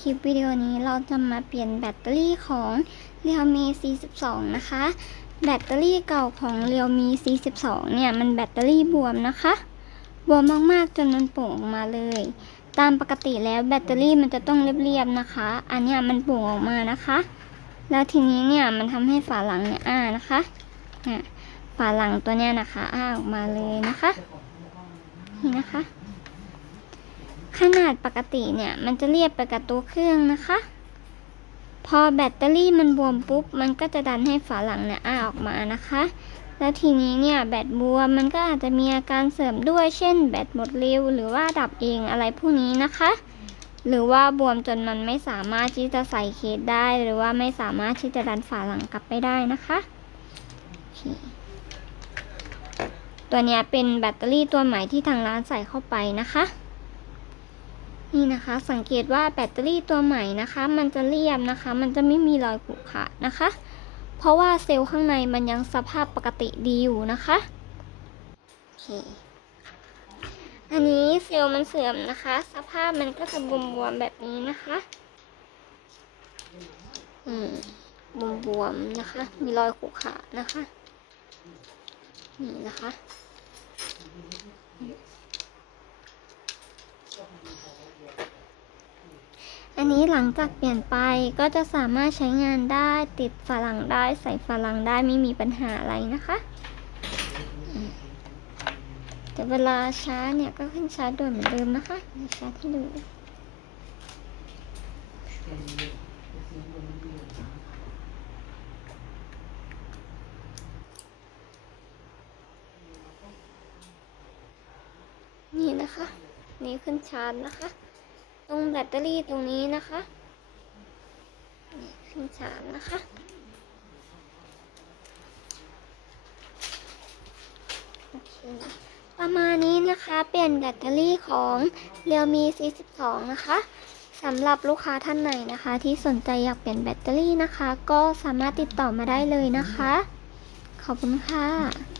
คลิปวิดีโอนี้เราจะมาเปลี่ยนแบตเตอรี่ของ Realme C12 นะคะ แบตเตอรี่เก่าของ Realme C12 เนี่ย มันแบตเตอรี่บวมนะคะ บวมมากๆจนมันโป่งออกมาเลย ตามปกติแล้วแบตเตอรี่มันจะต้องเรียบๆนะคะ อันนี้มันโป่งออกมานะคะ แล้วทีนี้เนี่ยมันทำให้ฝาหลังเนี่ยอ้านะคะนี่ฝาหลังตัวเนี้ยนะคะ อ้าออกมาเลยนะคะ นี่นะคะ ขนาดปกติเนี่ย มันจะเรียบไปกับตัวเครื่องนะคะ พอแบตเตอรี่มันบวมปุ๊บ มันก็จะดันให้ฝาหลังเนี่ยอ้าออกมานะคะ แล้วทีนี้เนี่ยแบตบวมมันก็อาจจะมีอาการเสริมด้วย เช่น แบตหมดเร็ว หรือว่าดับเองอะไรพวกนี้นะคะ หรือว่าบวมจนมันไม่สามารถที่จะใส่เคสได้ หรือว่าไม่สามารถที่จะดันฝาหลังกลับไปได้นะคะตัวเนี้ยเป็นแบตเตอรี่ตัวใหม่ที่ทางร้านใส่เข้าไปนะคะ นี่นะคะสังเกตว่าแบตเตอรี่ตัวใหม่นะคะ มันจะเรียบนะคะ มันจะไม่มีรอยขรุขระนะคะ เพราะว่าเซลล์ข้างในมันยังสภาพปกติดีอยู่นะคะโอเคอันนี้เซลล์มันเสื่อมนะคะ สภาพมันก็จะบวมๆแบบนี้นะคะอืมบวมๆนะคะ มีรอยขรุขระนะคะ นี่นะคะ นนี้หลังจากเปลี่ยนไปก็จะสามารถใช้งานได้ติดฝาหลังได้ใส่ฝาหลังได้ไม่มีปัญหาอะไรนะคะแต่เวลาชาร์จเนี่ยก็ขึ้นชาร์จด่วนเหมือนเดิมนะคะชาร์จให้ดูนี่นะคะ นี่ขึ้นชาร์จนะคะ ตรงแบตเตอรี่ตรงนี้นะคะขึ้นชาร์จนะคะ โอเค ประมาณนี้นะคะเปลี่ยนแบตเตอรี่ของ Realme C12 นะคะสำหรับลูกค้าท่านไหนนะคะ ที่สนใจอยากเปลี่ยนแบตเตอรี่นะคะ ก็สามารถติดต่อมาได้เลยนะคะ ขอบคุณค่ะ